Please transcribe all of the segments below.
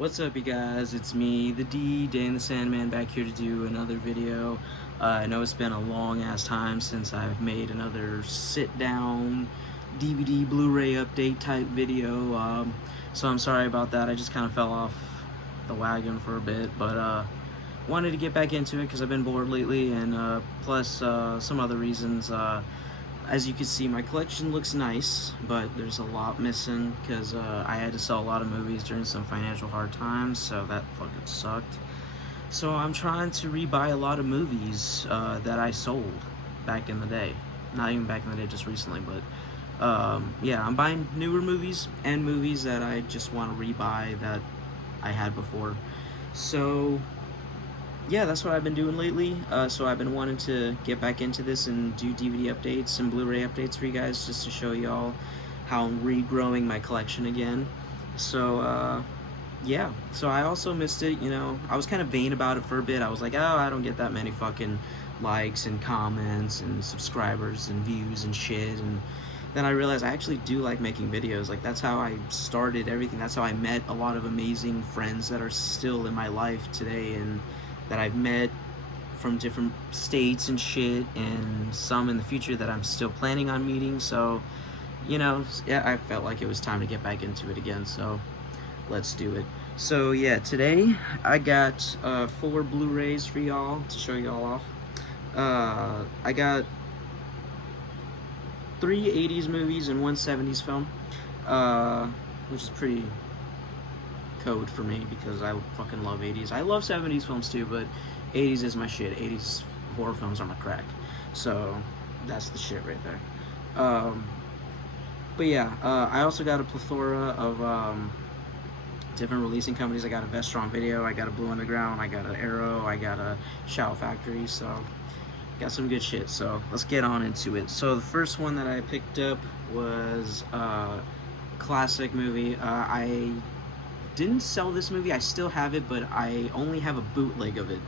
What's up, you guys? It's me, the D, Dan the Sandman, back here to do another video. I know it's been a long ass time since I've made another sit-down DVD Blu-ray update type video, so I'm sorry about that. I just kind of fell off the wagon for a bit, but wanted to get back into it because I've been bored lately, and plus some other reasons. As you can see, my collection looks nice, but there's a lot missing because I had to sell a lot of movies during some financial hard times, so that fucking sucked. So I'm trying to rebuy a lot of movies that I sold back in the day. Not even back in the day, just recently, but yeah, I'm buying newer movies and movies that I just want to rebuy that I had before. So yeah, that's what I've been doing lately. So I've been wanting to get back into this and do DVD updates and Blu-ray updates for you guys, just to show y'all how I'm regrowing my collection again. So yeah, so I also missed it, you know. I was kind of vain about it for a bit. I was like, oh, I don't get that many fucking likes and comments and subscribers and views and shit. And then I realized I actually do like making videos. Like, that's how I started everything. That's how I met a lot of amazing friends that are still in my life today, and that I've met from different states and shit, and some in the future that I'm still planning on meeting. So, you know, yeah, I felt like it was time to get back into it again, so let's do it. So yeah, today I got 4 Blu-rays for y'all to show y'all off. I got 3 80s movies and 1 70s film, which is pretty code for me because I fucking love 80s. I love 70s films too, but 80s is my shit. 80s horror films are my crack. So that's the shit right there. But yeah, I also got a plethora of different releasing companies. I got a Vestron Video, I got a Blue Underground, I got an Arrow, I got a Shout Factory, so got some good shit. So let's get on into it. So the first one that I picked up was a classic movie. I didn't sell this movie, I still have it, but I only have a bootleg of it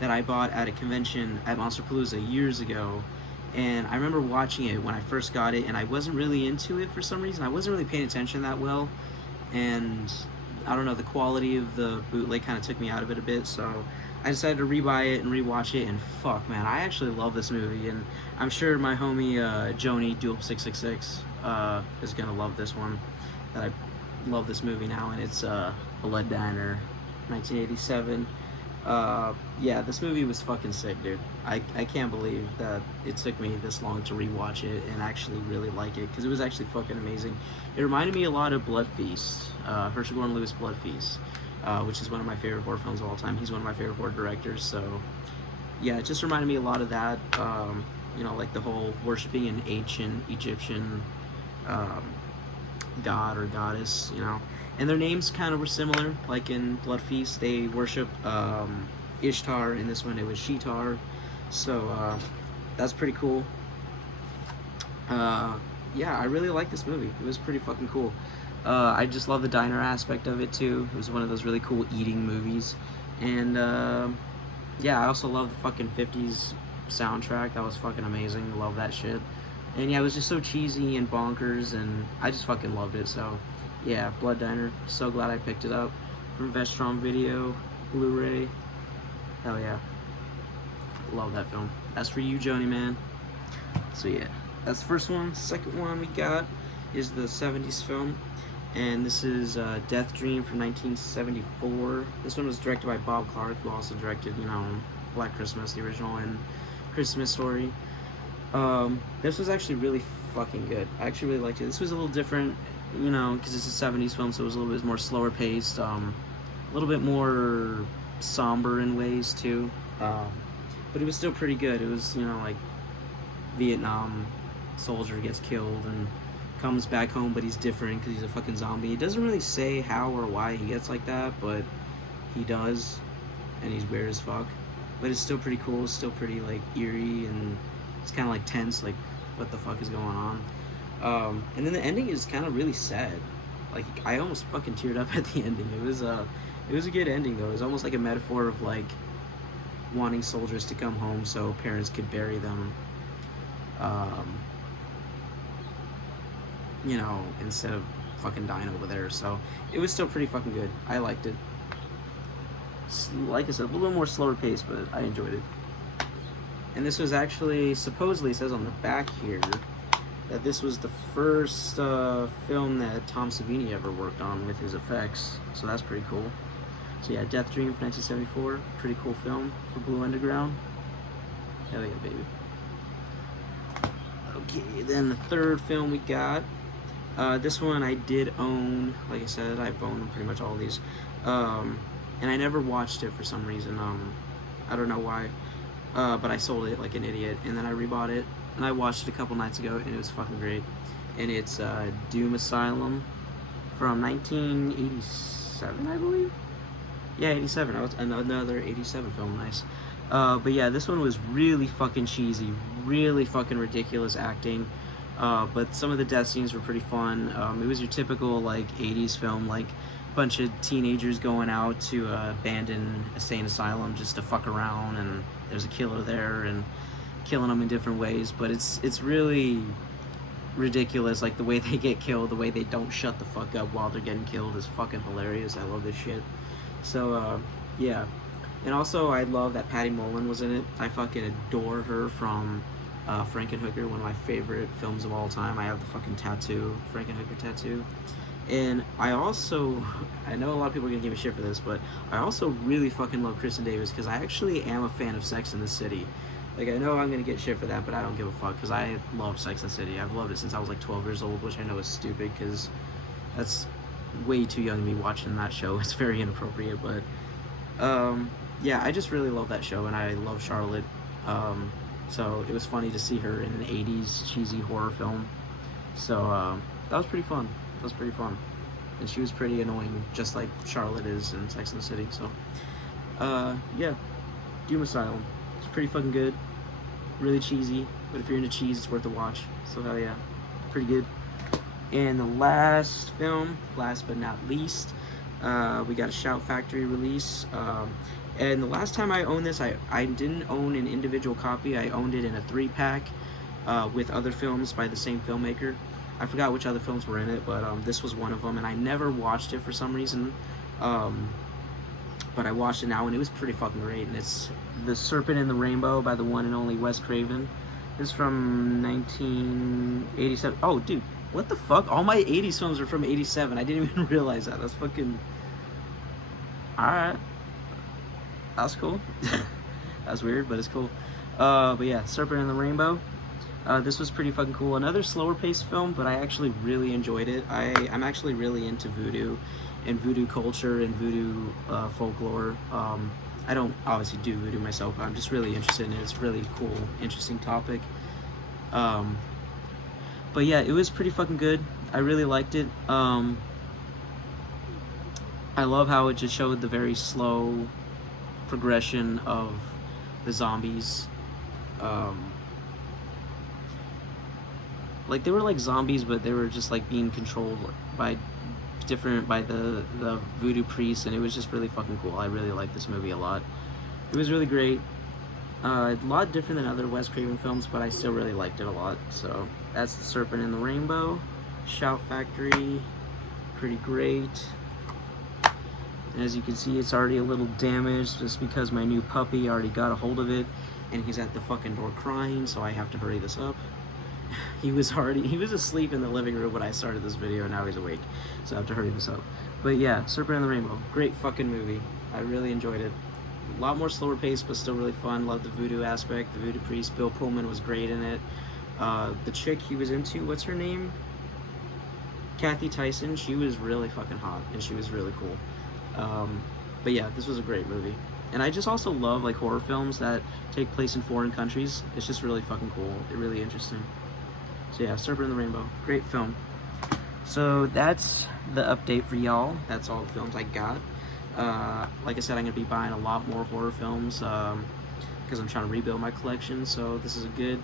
that I bought at a convention at Monsterpalooza years ago. And I remember watching it when I first got it, and I wasn't really into it for some reason. I wasn't really paying attention that well, and I don't know, the quality of the bootleg kind of took me out of it a bit, so I decided to rebuy it and rewatch it, and fuck, man, I actually love this movie. And I'm sure my homie Joni Dual 666 is gonna love this one. That I love this movie now, and it's Blood Diner, 1987. Yeah, this movie was fucking sick, dude. I can't believe that it took me this long to rewatch it and actually really like it, because it was actually fucking amazing. It reminded me a lot of Blood Feast, Herschel Gordon Lewis' Blood Feast, which is one of my favorite horror films of all time. He's one of my favorite horror directors, so yeah, it just reminded me a lot of that. You know, like the whole worshiping an ancient Egyptian god or goddess, you know, and their names kind of were similar. Like in Blood Feast, they worship Ishtar. In this one, it was Sheetar. So that's pretty cool. Yeah, I really like this movie. It was pretty fucking cool. I just love the diner aspect of it too. It was one of those really cool eating movies. And yeah, I also love the fucking 50s soundtrack. That was fucking amazing. Love that shit. And yeah, it was just so cheesy and bonkers, and I just fucking loved it. So yeah, Blood Diner, so glad I picked it up from Vestron Video, Blu-ray. Hell yeah, love that film. That's for you, Joni, man. So yeah, that's the first one. Second one we got is the 70s film, and this is Death Dream from 1974. This one was directed by Bob Clark, who also directed, you know, Black Christmas, the original, and Christmas Story. This was actually really fucking good. I actually really liked it. This was a little different, you know, because it's a 70s film, so it was a little bit more slower paced, a little bit more somber in ways too, but it was still pretty good. It was, you know, like Vietnam soldier gets killed and comes back home, but he's different because he's a fucking zombie. It doesn't really say how or why he gets like that, but he does, and he's weird as fuck. But it's still pretty cool. It's still pretty like eerie, and it's kind of like tense, like what the fuck is going on. And then the ending is kind of really sad. Like, I almost fucking teared up at the ending. It was a good ending though. It was almost like a metaphor of like wanting soldiers to come home so parents could bury them, you know, instead of fucking dying over there. So it was still pretty fucking good. I liked it. Like I said, a little more slower pace, but I enjoyed it. And this was actually, supposedly, it says on the back here, that this was the first film that Tom Savini ever worked on with his effects. So that's pretty cool. So yeah, Death Dream from 1974. Pretty cool film for Blue Underground. Hell yeah, baby. Okay, then the third film we got. This one I did own. Like I said, I've owned pretty much all of these. And I never watched it for some reason. I don't know why. But I sold it like an idiot, and then I rebought it, and I watched it a couple nights ago, and it was fucking great. And it's Doom Asylum from 1987, I believe. Yeah, 87. I was another 87 film. Nice. But yeah, this one was really fucking cheesy, really fucking ridiculous acting. But some of the death scenes were pretty fun. It was your typical like 80s film, like bunch of teenagers going out to abandon a sane asylum just to fuck around, and there's a killer there and killing them in different ways. But it's really ridiculous, like the way they get killed, the way they don't shut the fuck up while they're getting killed is fucking hilarious. I love this shit. So yeah, and also I love that Patty Mullen was in it. I fucking adore her from Frankenhooker, one of my favorite films of all time. I have the fucking tattoo, Frankenhooker tattoo. And I know a lot of people are gonna give me shit for this, but I also really fucking love Kristen Davis, because I actually am a fan of Sex and the City. Like, I know I'm gonna get shit for that, but I don't give a fuck, because I love Sex and the City. I've loved it since I was like 12 years old, which I know is stupid, because that's way too young to be watching that show. It's very inappropriate, but yeah, I just really love that show, and I love Charlotte. So it was funny to see her in an 80s cheesy horror film. So that was pretty fun. That was pretty fun. And she was pretty annoying, just like Charlotte is in Sex and the City. So yeah, Doom Asylum. It's pretty fucking good. Really cheesy, but if you're into cheese, it's worth a watch. So hell yeah, pretty good. And the last film, last but not least, we got a Shout Factory release. And the last time I owned this, I didn't own an individual copy. I owned it in a 3-pack with other films by the same filmmaker. I forgot which other films were in it, but this was one of them, and I never watched it for some reason. But I watched it now, and it was pretty fucking great. And it's The Serpent and the Rainbow by the one and only Wes Craven. It's from 1987. Oh, dude, what the fuck? All my 80s films are from 87. I didn't even realize that. That's fucking... Alright. That's cool. That's weird, but it's cool. But yeah, Serpent and the Rainbow. This was pretty fucking cool. Another slower paced film, but I actually really enjoyed it. I'm actually really into voodoo and voodoo culture and voodoo folklore. I don't obviously do voodoo myself, but I'm just really interested in it. It's really cool, interesting topic. But yeah, it was pretty fucking good. I really liked it. I love how it just showed the very slow progression of the zombies. Like, they were like zombies, but they were just like being controlled by the voodoo priests, and it was just really fucking cool. I really liked this movie a lot. It was really great. A lot different than other Wes Craven films, but I still really liked it a lot. So that's The Serpent and the Rainbow. Shout Factory, pretty great. And as you can see, it's already a little damaged just because my new puppy already got a hold of it, and he's at the fucking door crying, so I have to hurry this up. He was asleep in the living room when I started this video, and now he's awake, so I have to hurry this up. But yeah, Serpent and the Rainbow, great fucking movie. I really enjoyed it. A lot more slower paced, but still really fun. Loved the voodoo aspect, the voodoo priest. Bill Pullman was great in it. The chick he was into, what's her name? Kathy Tyson. She was really fucking hot, and she was really cool. But yeah, this was a great movie. And I just also love like horror films that take place in foreign countries. It's just really fucking cool. It's really interesting. So yeah, Serpent and the Rainbow, great film. So that's the update for y'all. That's all the films I got. Like I said, I'm gonna be buying a lot more horror films because I'm trying to rebuild my collection. So this is a good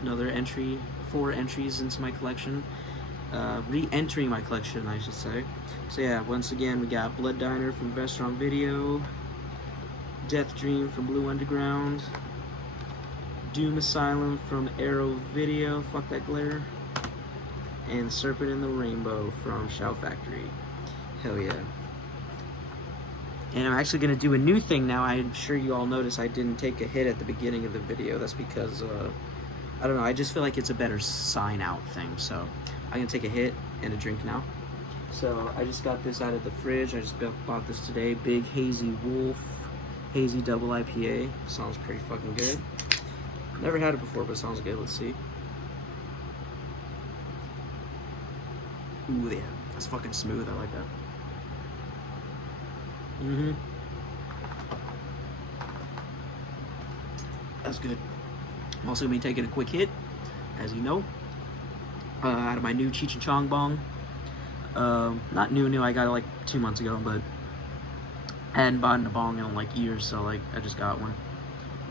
another entry, 4 entries into my collection. Re-entering my collection, I should say. So yeah, once again, we got Blood Diner from Vestron Video, Death Dream from Blue Underground, Doom Asylum from Arrow Video, fuck that glare, and Serpent in the Rainbow from Shout Factory. Hell yeah. And I'm actually going to do a new thing now. I'm sure you all noticed I didn't take a hit at the beginning of the video. That's because, I don't know, I just feel like it's a better sign out thing. So I'm going to take a hit and a drink now. So I just got this out of the fridge. I just bought this today. Big Hazy Wolf Hazy Double IPA. Sounds pretty fucking good. Never had it before, but it sounds good. Let's see. Ooh, yeah. That's fucking smooth. I like that. That's good. I'm also going to be taking a quick hit, as you know, out of my new Cheech and Chong bong. Not new, I got it like 2 months ago, but I hadn't bought a bong in like years, so like I just got one.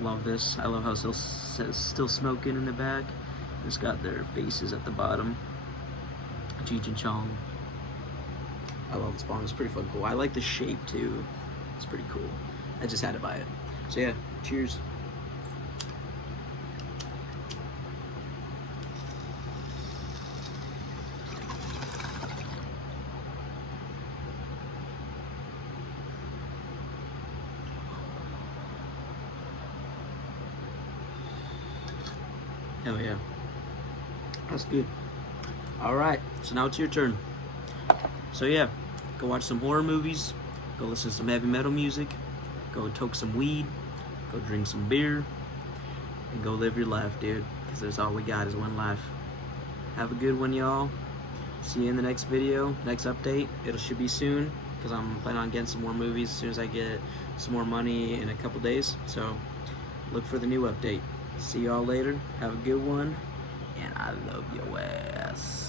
Love this. I love how it still says still smoking in the back. It's got their faces at the bottom. Cheech and Chong. I love this bong. It's pretty fucking cool. I like the shape too. It's pretty cool. I just had to buy it. So yeah, cheers. Hell yeah. That's good. Alright, so now it's your turn. So yeah, go watch some horror movies, go listen to some heavy metal music, go toke some weed, go drink some beer, and go live your life, dude. Because that's all we got is one life. Have a good one, y'all. See you in the next video, next update. It should be soon, because I'm planning on getting some more movies as soon as I get some more money in a couple days. So look for the new update. See y'all later. Have a good one. And I love your ass.